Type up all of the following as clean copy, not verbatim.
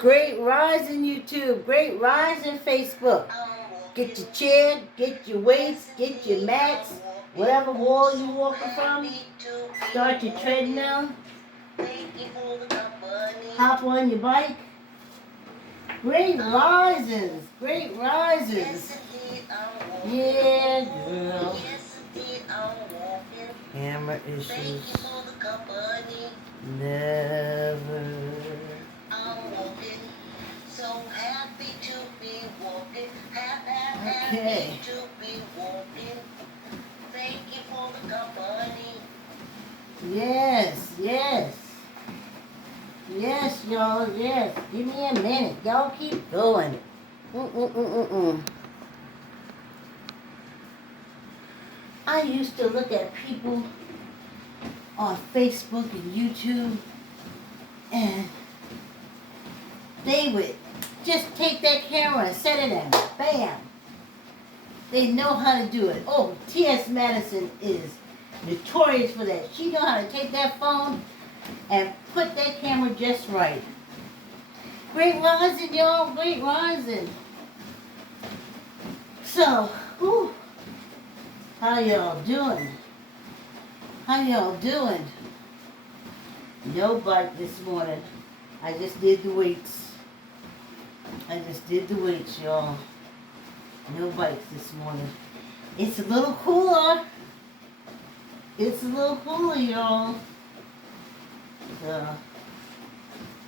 Great rising YouTube, great rising Facebook. Get your chair, get your weights, get your mats, whatever wall you're walking from. Start your treadmill. Hop on your bike. Great risings, great risings. Yeah, girl. Camera issues. Never. Okay. Yes, yes. Yes, y'all, yes. Give me a minute. Y'all keep going. I used to look at people on Facebook and YouTube, and they would just take that camera and set it in. Bam. They know how to do it. Oh, T.S. Madison is notorious for that. She know how to take that phone and put that camera just right. Great rising, y'all. Great rising. So, whew, how y'all doing? How y'all doing? No bike this morning. I just did the weights. Y'all. No bikes this morning. It's a little cooler. Y'all. So,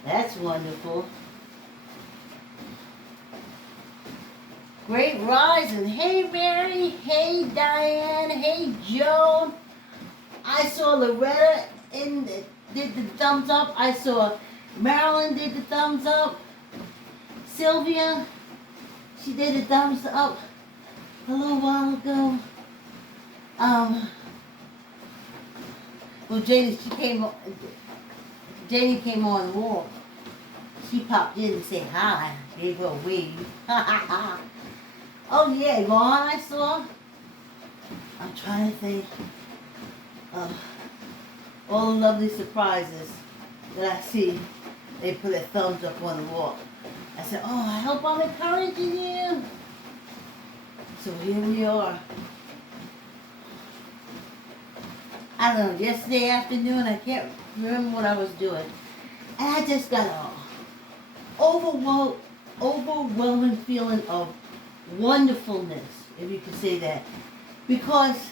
that's wonderful. Great rising. Hey, Mary. Hey, Diane. Hey, Joan. I saw Loretta did the thumbs up. I saw Marilyn did the thumbs up. Sylvia, she did the thumbs up a little while ago. Well, Janie came on the walk. She popped in and said hi. Gave her a wave. Oh yeah, Yvonne I saw. I'm trying to think of all the lovely surprises that I see. They put a thumbs up on the walk. I said, oh, I hope I'm encouraging you. So here we are. I don't know, yesterday afternoon, I can't remember what I was doing. And I just got an overwhelming feeling of wonderfulness, if you could say that. Because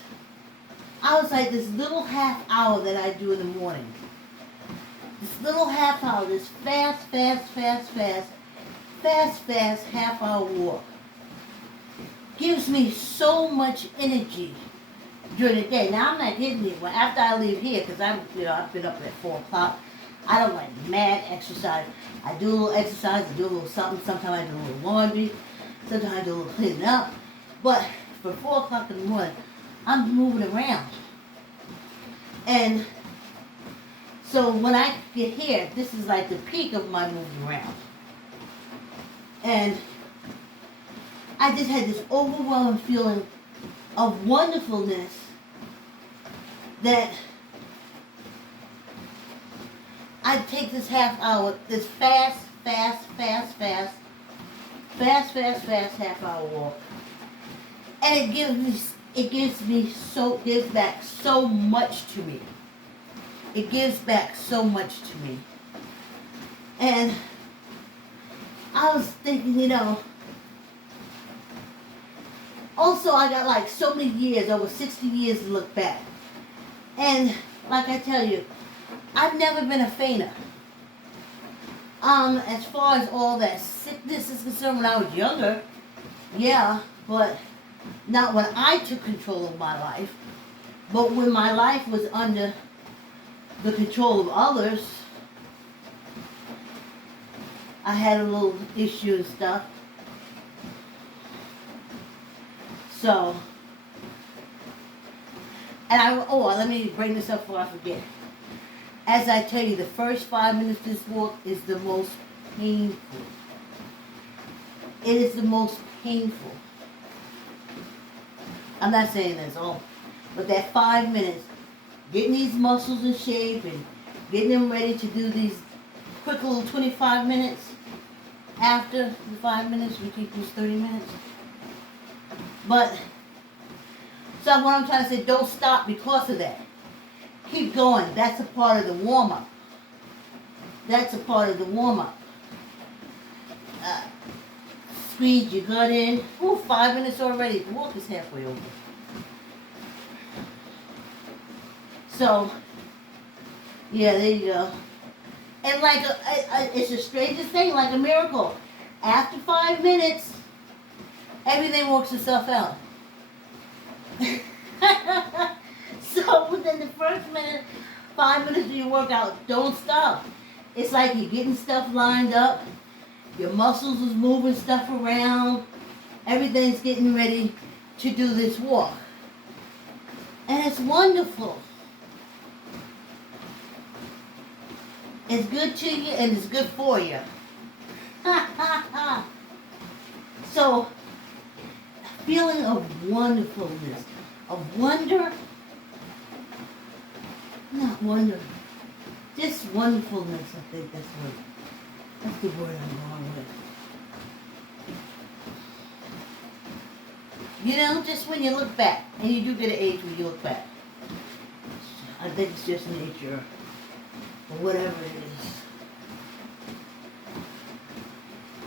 I was like this little half hour that I do in the morning. This little half hour, this fast half hour walk gives me so much energy during the day. Now I'm not hitting it after I leave here, because I've been up at 4 o'clock. I don't like mad exercise. I do a little exercise, I do a little something. Sometimes I do a little laundry. Sometimes I do a little cleaning up. But for 4 o'clock in the morning, I'm moving around. And so when I get here, this is like the peak of my moving around. And I just had this overwhelming feeling of wonderfulness that I take this half hour, this fast half hour walk, and it gives back so much to me. It gives back so much to me. And I was thinking, also I got like so many years, over 60 years to look back. And like I tell you, I've never been a fainter. As far as all that sickness is concerned, when I was younger, yeah, but not when I took control of my life. But when my life was under the control of others, I had a little issue and stuff. So, and let me bring this up before I forget. As I tell you, the first 5 minutes of this walk is the most painful. It is the most painful. I'm not saying that's all, but that 5 minutes, getting these muscles in shape and getting them ready to do these quick little 25 minutes. After the 5 minutes, we keep these 30 minutes. But, so what I'm trying to say, don't stop because of that. Keep going. That's a part of the warm-up. That's a part of the warm-up. Squeeze your gut in. Ooh, 5 minutes already. The walk is halfway over. So, yeah, there you go. And like, it's the strangest thing, like a miracle. After 5 minutes, everything works itself out. So within the first 5 minutes of your workout, don't stop. It's like you're getting stuff lined up. Your muscles is moving stuff around. Everything's getting ready to do this walk. And it's wonderful. It's good to you and it's good for you. So, feeling of wonderfulness, of wonder, not wonder, just wonderfulness, I think that's the word I'm going with. You know, just when you look back, and you do get an age when you look back. I think it's just nature, or whatever it is.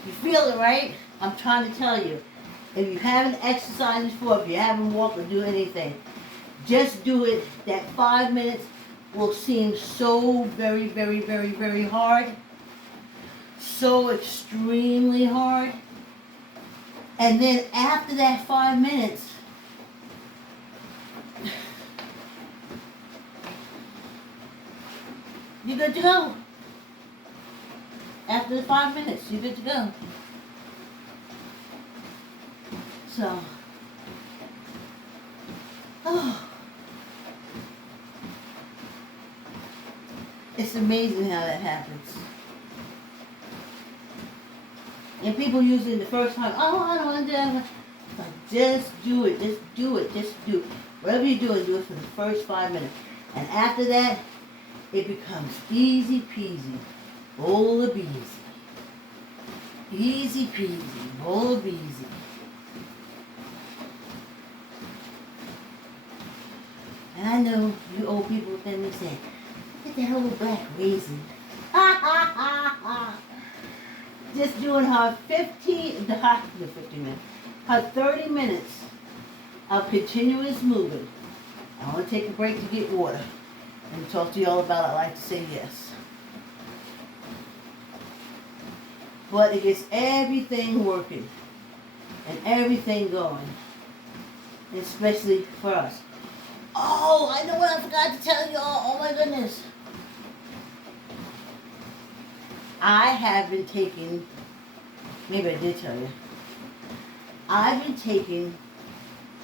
You feel it, right? I'm trying to tell you. If you haven't exercised before, if you haven't walked or do anything, just do it. That 5 minutes will seem so very, very, very, very hard. So extremely hard. And then after that 5 minutes, you're good to go. After the 5 minutes, you're good to go. So, it's amazing how that happens. And people usually the first time, oh, I don't want to do that. Like, just do it, just do it, just do it. Whatever you do it for the first 5 minutes. And after that, it becomes easy peasy, bowl of beezy. Easy peasy, bowl of beezy. And I know you old people with them, they say, get that old black raisin. Just doing her 50 minutes, her 30 minutes of continuous moving. I want to take a break to get water and talk to you all about it. I like to say yes. But it gets everything working and everything going, especially for us. Oh, I know what I forgot to tell you all. Oh my goodness. I have been taking, maybe I did tell you, I've been taking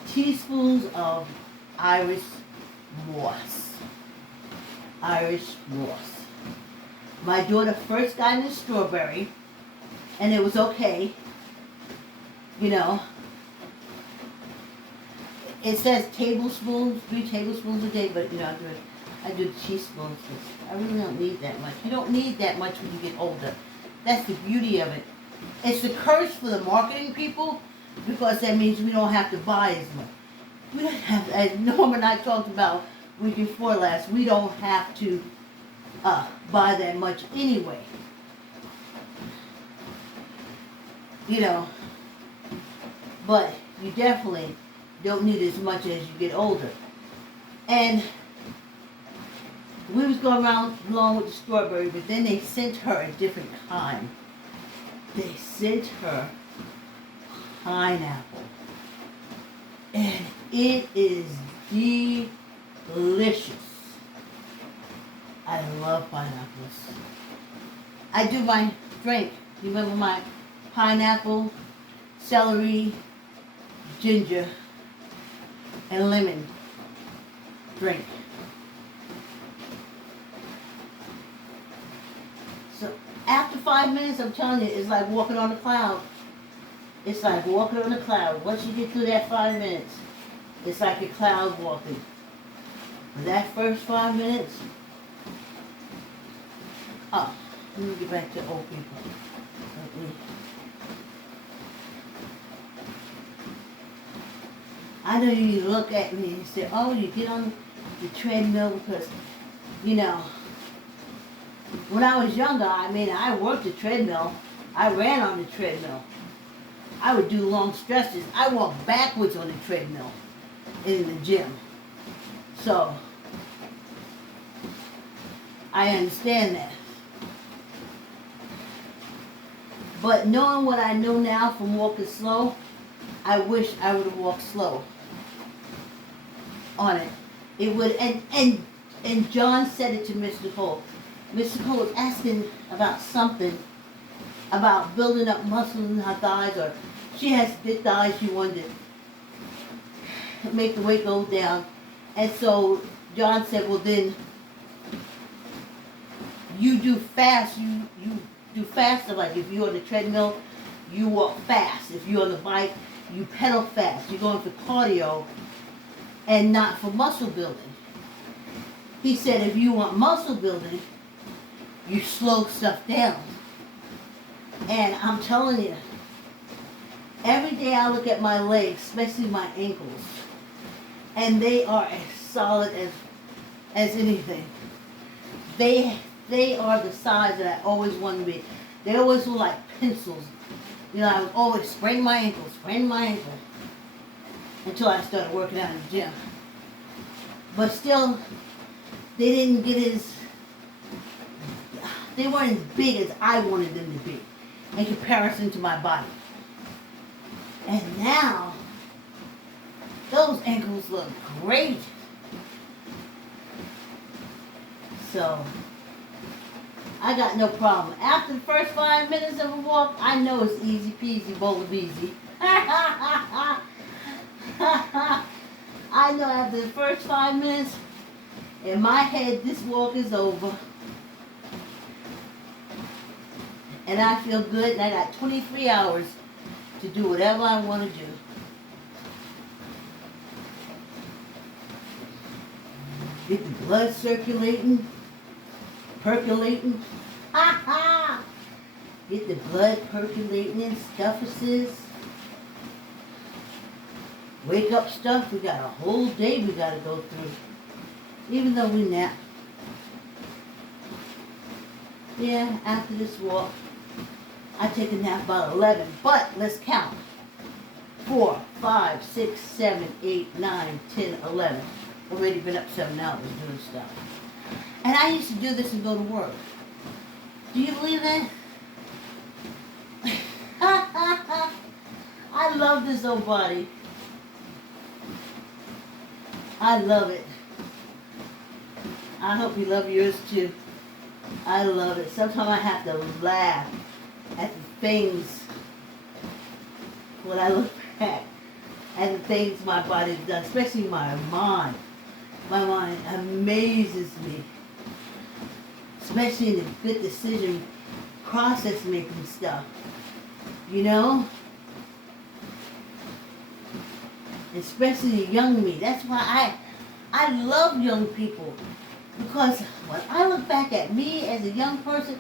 teaspoons of Irish moss. Irish moss. My daughter first got into strawberry, and it was okay. You know, it says tablespoons, 3 tablespoons a day, but you know, I do teaspoons. I really don't need that much. You don't need that much when you get older. That's the beauty of it. It's the curse for the marketing people, because that means we don't have to buy as much. We don't have, as Norm and I talked about week before last, we don't have to buy that much anyway. You know, but you definitely don't need as much as you get older. And we was going around along with the strawberry, but then they sent her a different kind. They sent her pineapple. And it is delicious. I love pineapples. I do my drink. You remember my pineapple, celery, ginger, and lemon drink. So after 5 minutes, I'm telling you, it's like walking on a cloud. It's like walking on a cloud. Once you get through that 5 minutes, it's like a cloud walking. For that first 5 minutes, Let me get back to old people. I know you look at me and say, oh, you get on the treadmill because, you know, when I was younger, I mean, I worked the treadmill. I ran on the treadmill. I would do long stretches. I walked backwards on the treadmill in the gym. So, I understand that. But knowing what I know now from walking slow, I wish I would have walked slow on it. It would, and John said it to Mr. Cole. Mr. Cole was asking about something, about building up muscle in her thighs, or she has big thighs, she wanted to make the weight go down. And so John said, well then, you do fast, you do faster, like if you're on the treadmill, you walk fast. If you're on the bike, you pedal fast. You're going for cardio and not for muscle building. He said if you want muscle building, you slow stuff down. And I'm telling you, every day I look at my legs, especially my ankles, and they are as solid as anything. They are the size that I always wanted to be. They always look like pencils. You know, I would always sprain my ankle, until I started working out in the gym. But still, they weren't as big as I wanted them to be in comparison to my body. And now, those ankles look great. So, I got no problem. After the first 5 minutes of a walk, I know it's easy peasy, bowl of easy. I know after the first 5 minutes, in my head, this walk is over. And I feel good, and I got 23 hours to do whatever I want to do. Get the blood circulating, percolating. Get the blood percolating in stuffuses. Wake up stuff, we got a whole day we got to go through. Even though we nap. Yeah, after this walk, I take a nap about 11. But let's count. 4, 5, 6, 7, 8, 9, 10, 11. Already been up 7 hours doing stuff. And I used to do this and go to work. Do you believe that? I love this old body. I love it. I hope you love yours too. I love it. Sometimes I have to laugh at the things when I look back at the things my body's done, especially my mind. My mind amazes me, especially in the good decision process making stuff, you know? Especially young me. That's why I love young people, because when I look back at me as a young person,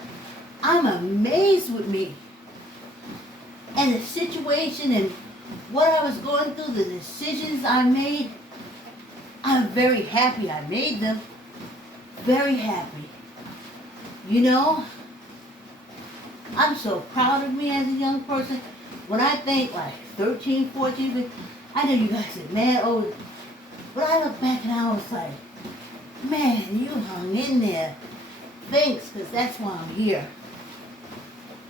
I'm amazed with me and the situation and what I was going through, the decisions I made. I'm very happy I made them. Very happy. You know, I'm so proud of me as a young person. When I think like 13, 14, I know you guys said, man, oh, but I look back and I was like, man, you hung in there. Thanks, because that's why I'm here.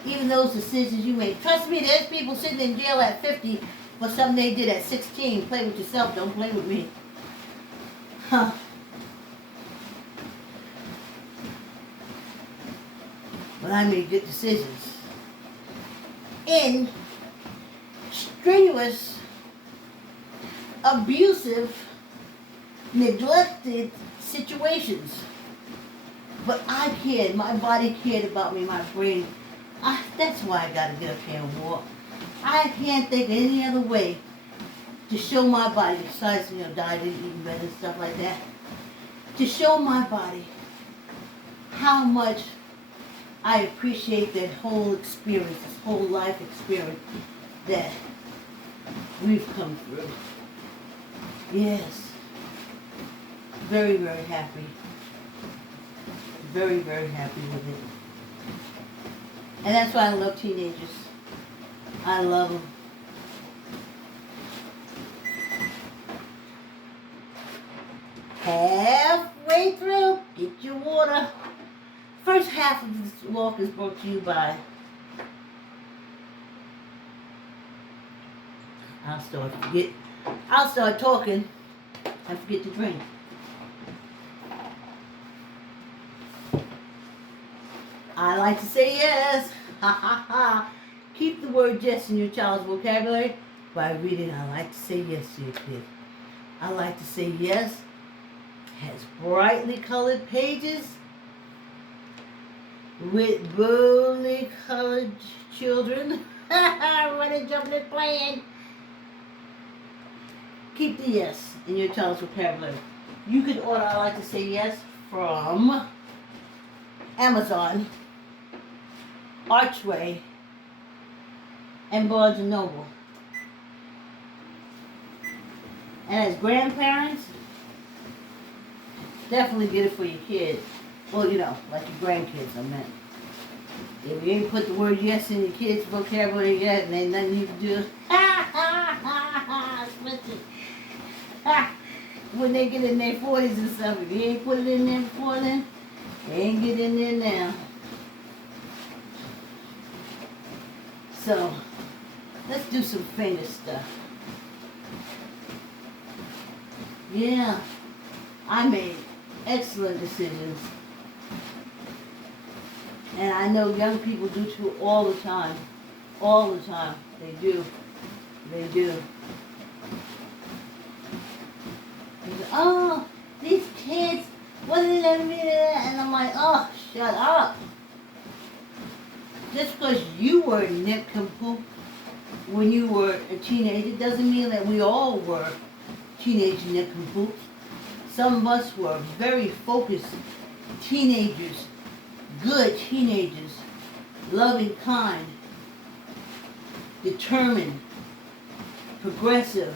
Even those decisions you made. Trust me, there's people sitting in jail at 50 for something they did at 16. Play with yourself, don't play with me. Huh. But I made good decisions. In strenuous, abusive, neglected situations. But I cared. My body cared about me, my brain. That's why I got to get up here and walk. I can't think of any other way to show my body, besides, dieting, eating better and stuff like that, to show my body how much I appreciate that whole experience, this whole life experience that we've come through. Yes. Very, very happy. Very, very happy with it. And that's why I love teenagers. I love them. Halfway through, get your water. First half of this walk is brought to you by I'll start talking and forget to drink. I like to say yes. Ha ha ha. Keep the word yes in your child's vocabulary by reading I like to say yes to your kid. I like to say yes has brightly colored pages with boldly colored children running, jumping, and playing. Keep the yes in your child's vocabulary. You can order I like to say yes from Amazon, Archway, and Barnes & Noble. And as grandparents, definitely get it for your kids. Well, you know, like your grandkids, I meant. If you ain't put the word yes in your kids' vocabulary yet, and ain't nothing you can do, especially when they get in their 40s and stuff, if you ain't put it in there before then, they ain't get in there now. So, let's do some famous stuff. Yeah, I made excellent decisions. And I know young people do too all the time. All the time. They do. They do. They go, oh, these kids, what are they letting me do that? And I'm like, oh, shut up. Just because you were a nincompoop when you were a teenager doesn't mean that we all were teenage nincompoops. Some of us were very focused teenagers, good teenagers, loving, kind, determined, progressive,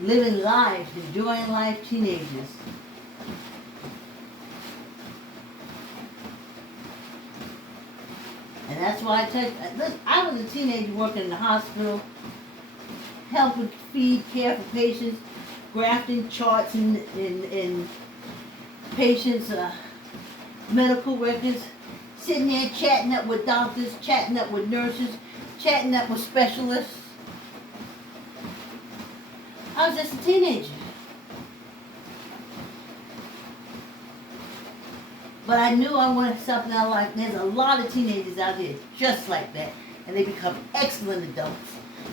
living life, enjoying life teenagers. And that's why I tell you, look, I was a teenager working in the hospital, helping feed, care for patients, grafting charts in patients' medical records, sitting there chatting up with doctors, chatting up with nurses, chatting up with specialists. I was just a teenager. But I knew I wanted something in life. There's a lot of teenagers out there just like that. And they become excellent adults.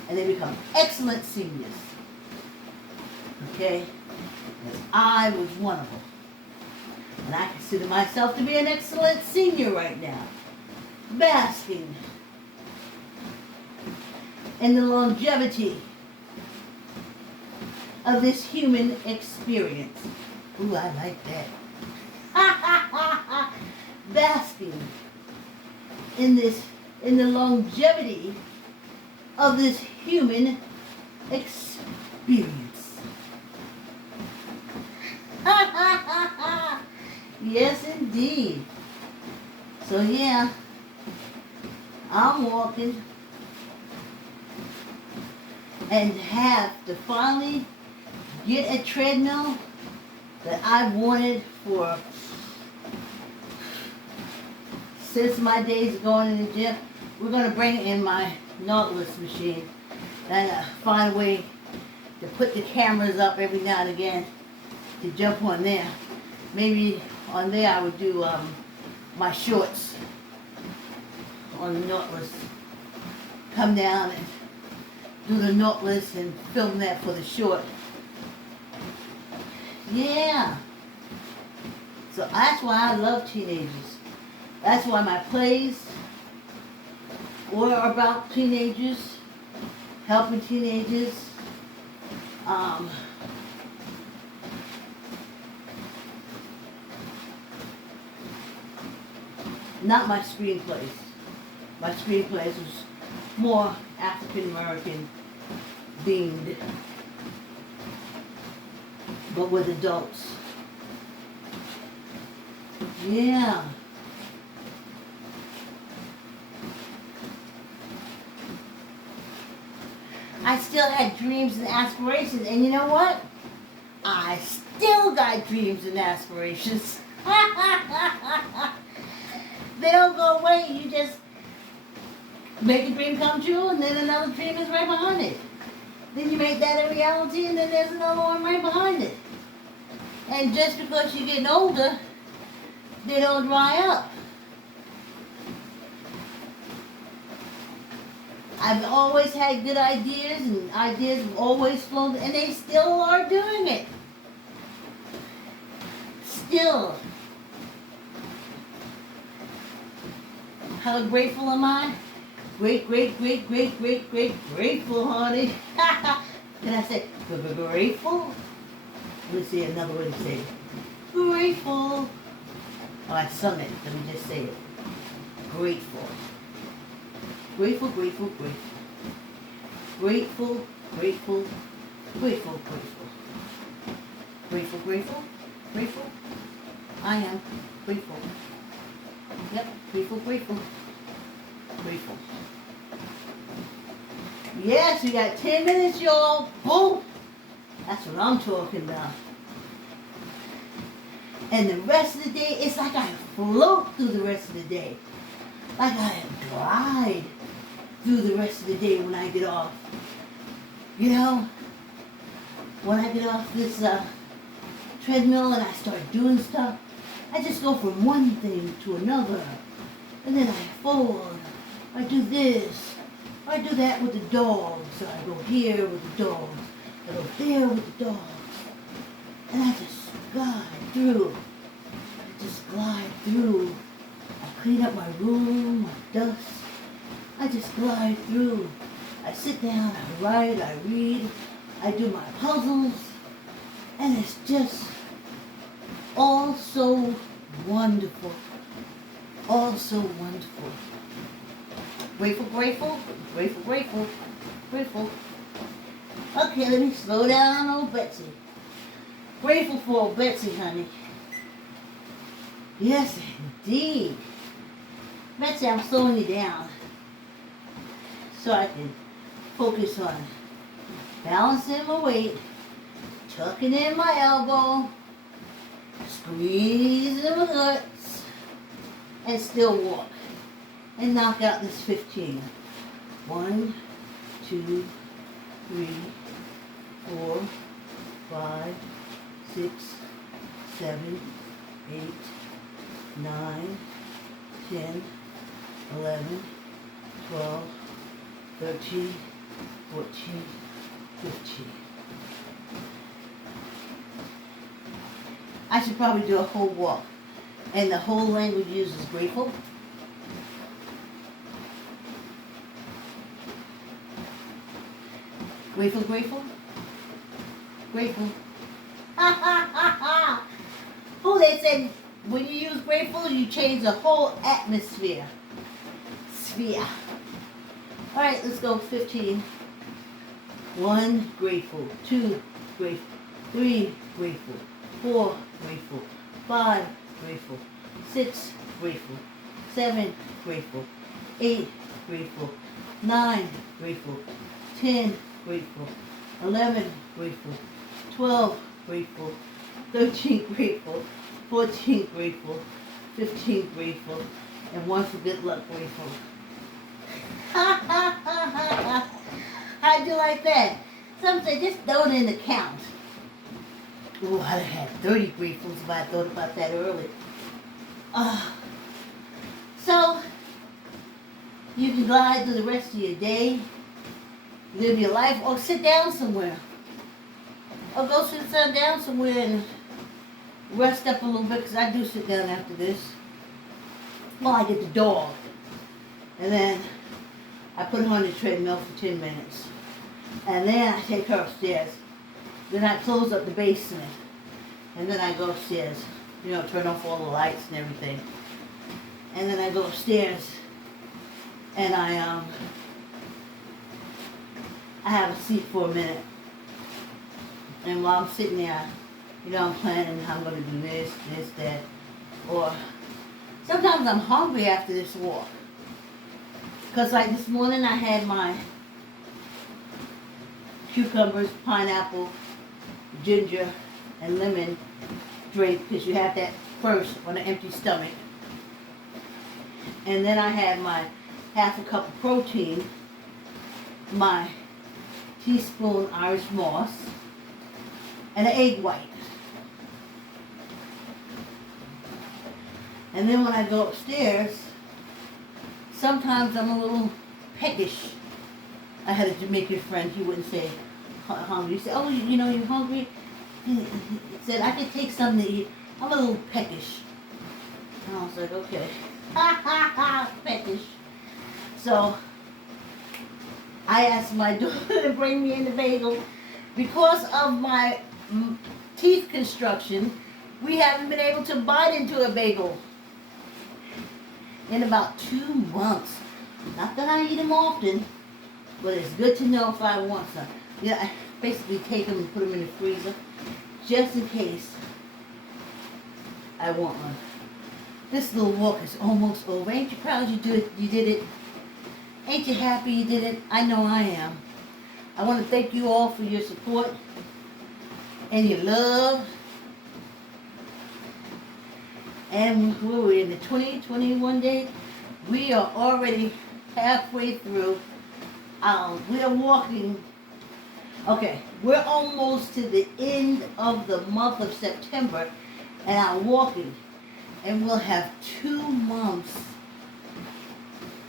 And they become excellent seniors. Okay? Because I was one of them. And I consider myself to be an excellent senior right now. Basking in the longevity of this human experience. Ooh, I like that. Basking in the longevity of this human experience. Yes, indeed. So yeah, I'm walking and have to finally get a treadmill that I've wanted for since my days of going in the gym. We're going to bring in my Nautilus machine and find a way to put the cameras up every now and again to jump on there. Maybe on there I would do my shorts on the Nautilus. Come down and do the Nautilus and film that for the short. Yeah. So that's why I love teenagers. That's why my plays were about teenagers, helping teenagers. Not my screenplays. My screenplays was more African American themed, but with adults. Yeah. I still had dreams and aspirations, and you know what? I still got dreams and aspirations. They don't go away. You just make a dream come true, and then another dream is right behind it. Then you make that a reality, and then there's another one right behind it. And just because you're getting older, they don't dry up. I've always had good ideas, and ideas have always flown, and they still are doing it. Still. How grateful am I? Grateful, honey. Can I say grateful? Let me see another way to say it. Grateful. Oh, I sung it. Let me just say it. Grateful. Grateful, grateful, grateful. Grateful, grateful, grateful, grateful. Grateful, grateful, grateful. I am grateful. Yep, grateful, grateful. Grateful. Yes, we got 10 minutes, y'all. Boom. That's what I'm talking about. And the rest of the day, it's like I float through the rest of the day. Like I glide through the rest of the day when I get off. You know, when I get off this treadmill and I start doing stuff, I just go from one thing to another. And then I fold. I do this. I do that with the dogs. I go here with the dogs. I go there with the dogs. And I just glide through. I just glide through. I clean up my room, my dust. I just glide through. I sit down, I write, I read. I do my puzzles. And it's just all so wonderful. All so wonderful. Grateful, grateful, grateful, grateful, grateful. Okay, let me slow down on old Betsy. Grateful for old Betsy, honey. Yes, indeed. Betsy, I'm slowing you down so I can focus on balancing my weight, tucking in my elbow, squeezing my guts, and still walk. And knock out this 15. 1, 2, 3, 4, 5, 6, 7, 8, 9, 10, 11, 12, 13, 14, 15. I should probably do a whole walk. And the whole language used is grateful. Grateful, grateful, grateful. Ha ha ha ha! Oh, they said when you use grateful, you change the whole atmosphere. Sphere. All right, let's go 15. 1, grateful. 2, grateful. 3, grateful. 4, grateful. 5, grateful. 6, grateful. 7, grateful. 8, grateful. 9, grateful. 10, grateful. 11, grateful. 12, grateful. 13, grateful. 14, grateful. 15, grateful. And 1 for good luck, grateful. Ha ha ha ha! How'd you like that? Some say just throw it in the count. Ooh, I'd have had 30 gratefuls if I thought about that early. So, you can glide through the rest of your day, live your life, or sit down somewhere. Or go sit down somewhere and rest up a little bit, because I do sit down after this. Well, I get the dog. And then I put her on the treadmill for 10 minutes. And then I take her upstairs. Then I close up the basement. And then I go upstairs. You know, turn off all the lights and everything. And then I go upstairs and I have a seat for a minute. And while I'm sitting there, I'm planning how I'm going to do this, that. Or sometimes I'm hungry after this walk. Because like this morning I had my cucumbers, pineapple, ginger, and lemon drink. Because you have that first on an empty stomach. And then I had my half a cup of protein, my teaspoon Irish moss, and an egg white. And then when I go upstairs, sometimes I'm a little peckish. I had a Jamaican friend, he wouldn't say hungry. He said, oh, you're hungry? He said, I could take something to eat. I'm a little peckish. And I was like, okay. Peckish. So I asked my daughter to bring me in the bagel. Because of my teeth construction, we haven't been able to bite into a bagel in about 2 months. Not that I eat them often, but it's good to know if I want some. I basically take them and put them in the freezer just in case I want one. This little walk is almost over. Ain't you proud you did it? Ain't you happy you did it? I know I am. I want to thank you all for your support and your love. And we're in the 2021 day. We are already halfway through. We're walking. Okay, we're almost to the end of the month of September, and I'm walking. And we'll have 2 months,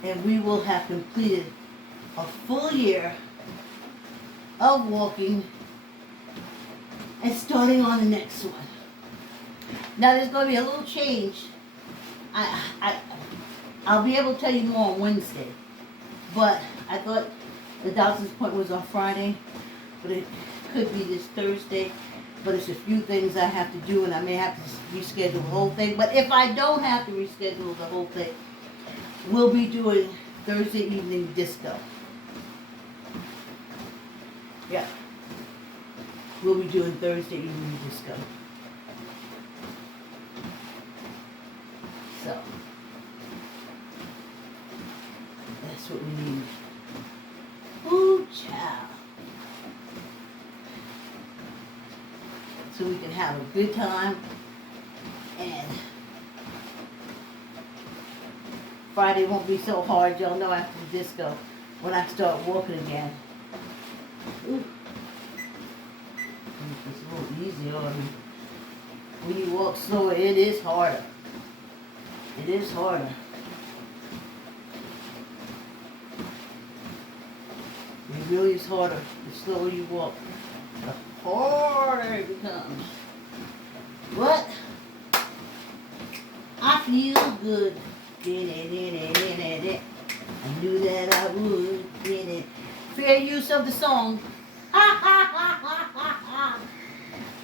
and we will have completed a full year of walking and starting on the next one. Now there's going to be a little change. I'll be able to tell you more on Wednesday, but I thought the doctor's appointment was on Friday, but it could be this Thursday. But it's a few things I have to do, and I may have to reschedule the whole thing. But if I don't have to reschedule the whole thing, we'll be doing Thursday evening disco. Yeah. We'll be doing Thursday evening disco. So, that's what we need. Ooh, child. So we can have a good time, and Friday won't be so hard. Y'all know after the disco when I start walking again. Ooh. It's a little easier on me. When you walk slower, it is harder. It is harder. It really is harder the slower you walk. The harder it becomes. But I feel good. I knew that I would. Fair use of the song.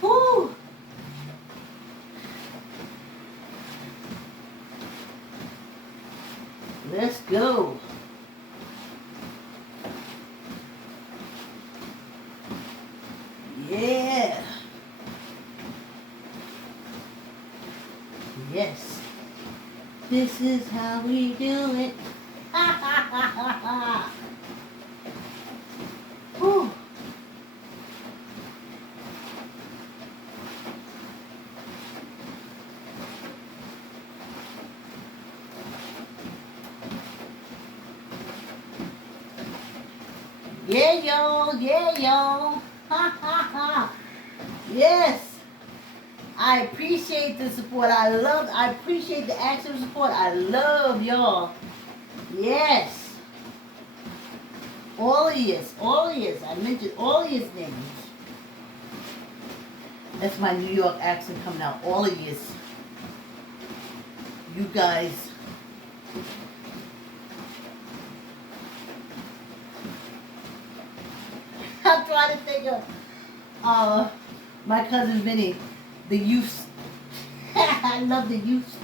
Woo. Let's go. Yeah. Yes. This is how we do it. Whew. Yeah, y'all. Yeah, y'all. Ha, ha, ha. Yes. I appreciate the support. I appreciate the active support. I love y'all. Yes. All of yous. All of yous. I mentioned all of yous names. That's my New York accent coming out. All of yous. You guys. I'm trying to think of my cousin Vinny, the youth. I love the youth.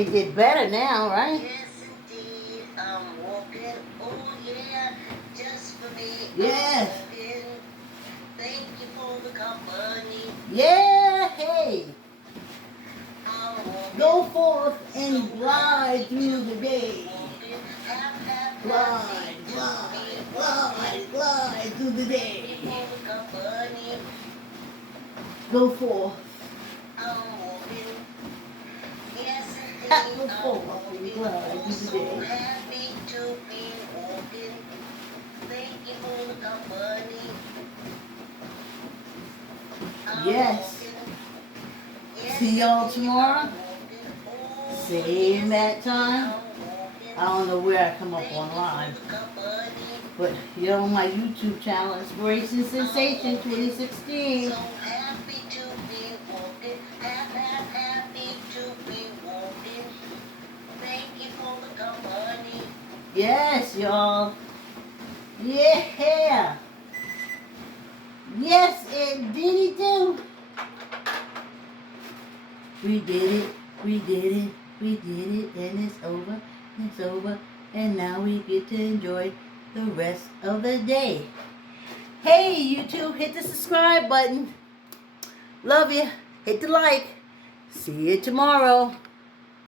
It did better now, right? Yes, indeed. I'm walking. Oh, yeah. Just for me. Yes. I'm walking. Thank you for the company. Yeah, hey. I'm walking. Go forth and So glide happy through to the be day. walking. Glide, Happy to glide, be glide, walking. glide through the Thank you day. for the company. Go forth. I'm walking. Yes, Go indeed. I'm forth and walking. glide Oh, through the so day. happy to be walking. Thank you for the company. I'm Yes. walking. Yes, See y'all indeed. tomorrow. I'm walking. Oh, Same yes, that indeed. time. I'm walking. I don't know where I come up Thank you online. for the company. But you're on my YouTube channel, Inspiration Sensation 2016. So happy to be walking. Happy to be walking. Thank you for the company. Yes, y'all. Yeah. Yes, indeed do. We did it. We did it. We did it. And it's over. It's over. And now we get to enjoy the rest of the day. Hey, YouTube, hit the subscribe button. Love you. Hit the like. See you tomorrow.